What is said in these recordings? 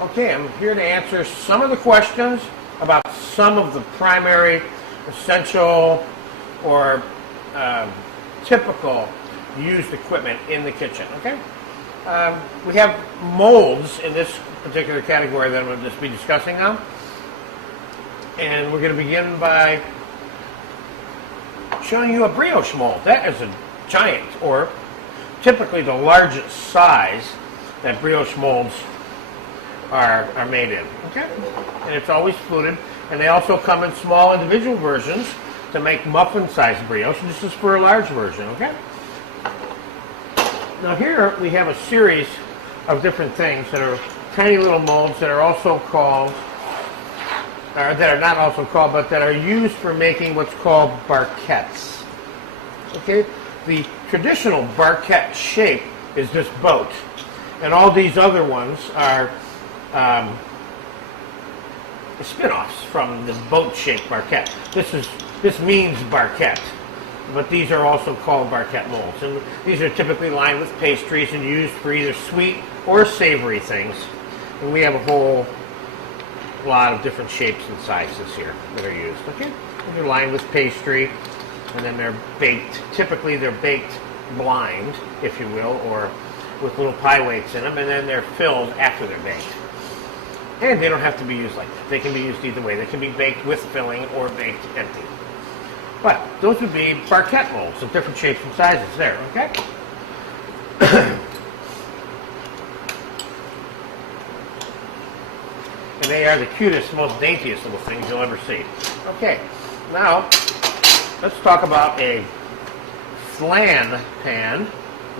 Okay, I'm here to answer some of the questions about some of the primary, essential, or typical used equipment in the kitchen. Okay, we have molds in this particular category that I'm going to just be discussing now, and we're going to begin by showing you a brioche mold. That is a giant, or typically the largest size that brioche molds are made in. Okay, and it's always fluted, and they also come in small individual versions to make muffin-sized brioche. This is for a large version. Okay. Now here we have a series of different things that are tiny little molds that are also called, or that are not also called, but that are used for making what's called barquettes. Okay, the traditional barquette shape is this boat, and all these other ones are spin-offs from the boat-shaped barquette. This means barquette, but these are also called barquette molds, and these are typically lined with pastries and used for either sweet or savory things. And we have a whole lot of different shapes and sizes here that are used. Okay, and they're lined with pastry, and then they're baked. Typically, they're baked blind, if you will, or with little pie weights in them, and then they're filled after they're baked. And they don't have to be used like that. They can be used either way. They can be baked with filling or baked empty. But those would be barquette molds of different shapes and sizes there, okay? And they are the cutest, most daintiest little things you'll ever see. Okay, now let's talk about a flan pan,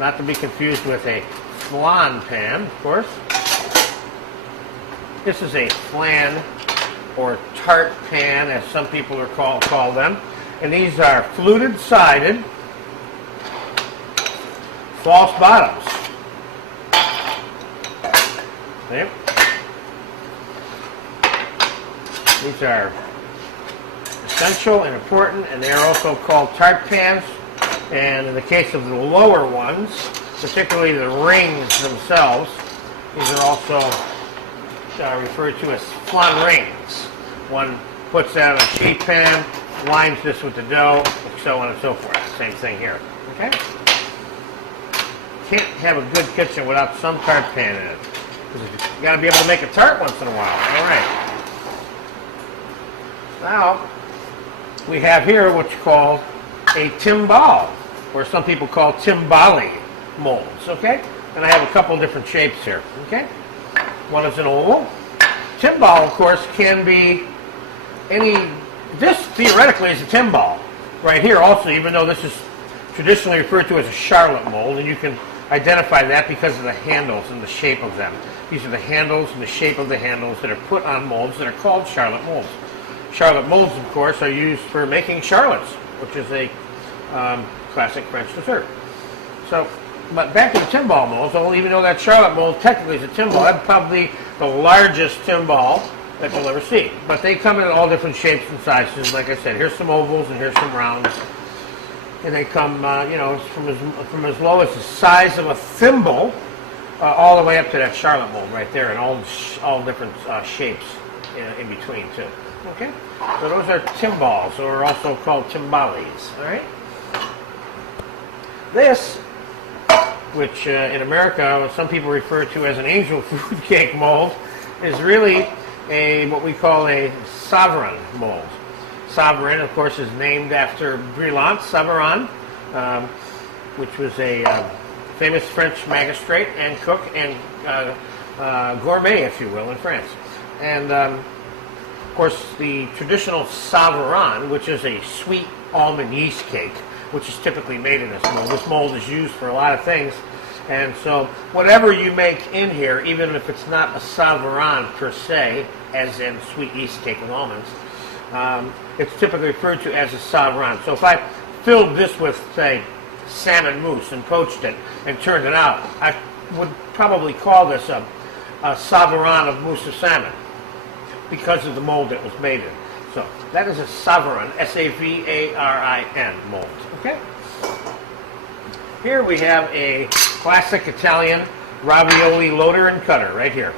not to be confused with a flan pan, of course. This is a flan or tart pan, as some people are call them. And these are fluted-sided, false bottoms. Okay. These are essential and important, and they are also called tart pans. And in the case of the lower ones, particularly the rings themselves, these are also referred to as flan rings. One puts that on a sheet pan, lines this with the dough, and so on and so forth. Same thing here. Okay? Can't have a good kitchen without some tart pan in it. Because you got to be able to make a tart once in a while. All right. Now we have here what's called a timbale, or some people call timbale molds. Okay? And I have a couple different shapes here. Okay? One is an oval. Timbale, of course, can be any. This theoretically is a timbale right here also, even though this is traditionally referred to as a charlotte mold, and you can identify that because of the handles and the shape of them. These are the handles and the shape of the handles that are put on molds that are called charlotte molds. Charlotte molds, of course, are used for making charlottes, which is a classic French dessert. So, but back to the timbale molds, even though that charlotte mold technically is a timbale, that's probably the largest timbale that you'll ever see. But they come in all different shapes and sizes. Like I said, here's some ovals and here's some rounds. And they come, from as low as the size of a thimble, all the way up to that charlotte mold right there, and all different shapes in between too. Okay, so those are timbales, or also called timbales. All right. This, which in America some people refer to as an angel food cake mold, is really what we call a Savarin mold. Savarin, of course, is named after Brillant Savarin, which was a famous French magistrate and cook and gourmet, if you will, in France. And of course, the traditional Savarin, which is a sweet almond yeast cake, which is typically made in this mold. This mold is used for a lot of things. And so whatever you make in here, even if it's not a Savarin per se, as in sweet yeast cake with almonds, it's typically referred to as a Savarin. So if I filled this with, say, salmon mousse and poached it and turned it out, I would probably call this a Savarin of mousse of salmon because of the mold it was made in. So that is a Savarin, S-A-V-A-R-I-N mold. Okay? Here we have a classic Italian ravioli loader and cutter right here.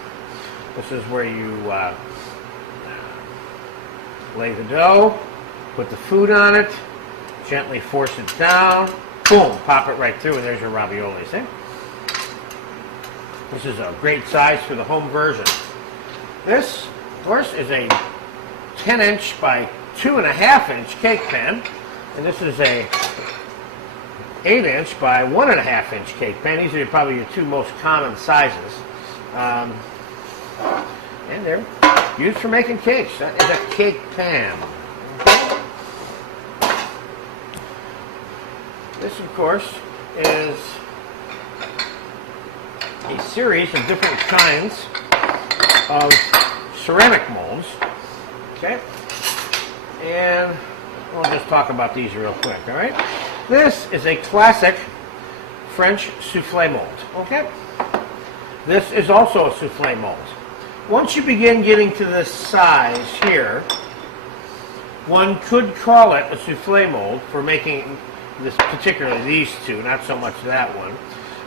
This is where you lay the dough, put the food on it, gently force it down, boom, pop it right through, and there's your ravioli, see? This is a great size for the home version. This, of course, is a 10-inch by 2.5-inch cake pan, and this is a 8-inch by 1.5-inch cake pan. These are probably your two most common sizes. And they're used for making cakes. That is a cake pan. This, of course, is a series of different kinds of ceramic molds. Okay? And we'll just talk about these real quick, all right? This is a classic French souffle mold. Okay? This is also a souffle mold. Once you begin getting to this size here, one could call it a souffle mold for making this, particularly these two, not so much that one.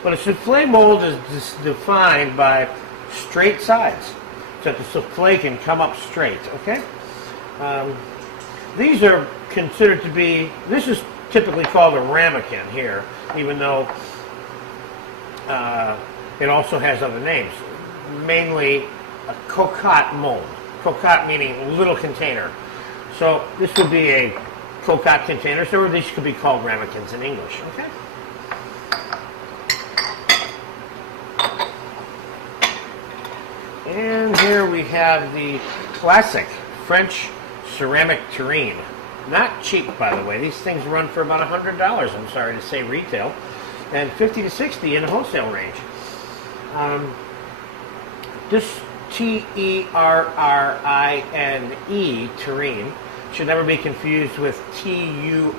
But a souffle mold is defined by straight sides, so that the souffle can come up straight, okay? These are considered to be, this is typically called a ramekin here, even though it also has other names. Mainly a cocotte mold. Cocotte meaning little container. So this would be a cocotte container, so these could be called ramekins in English, okay? And here we have the classic French ceramic tureen. Not cheap, by the way. These things run for about $100, I'm sorry to say, retail, and $50 to $60 in the wholesale range. This T-E-R-R-I-N-E, tureen, should never be confused with T-U-R-E-E-N,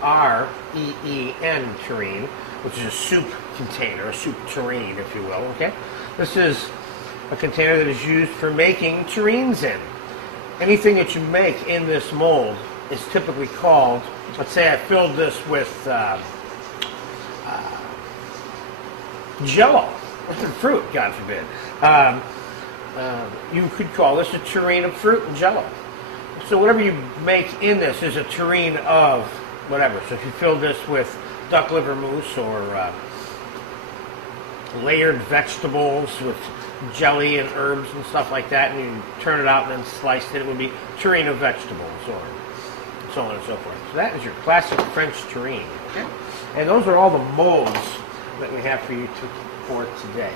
tureen, which is a soup container, a soup tureen, if you will, okay? This is a container that is used for making tureens in. Anything that you make in this mold is typically called, let's say I filled this with Jell-O, fruit, God forbid. You could call this a tureen of fruit and Jell-O. So whatever you make in this is a tureen of whatever. So if you fill this with duck liver mousse or layered vegetables with jelly and herbs and stuff like that, and you turn it out and then slice it, it would be tureen of vegetables or so on and so forth. So that is your classic French tureen. Okay? And those are all the molds that we have for you for today.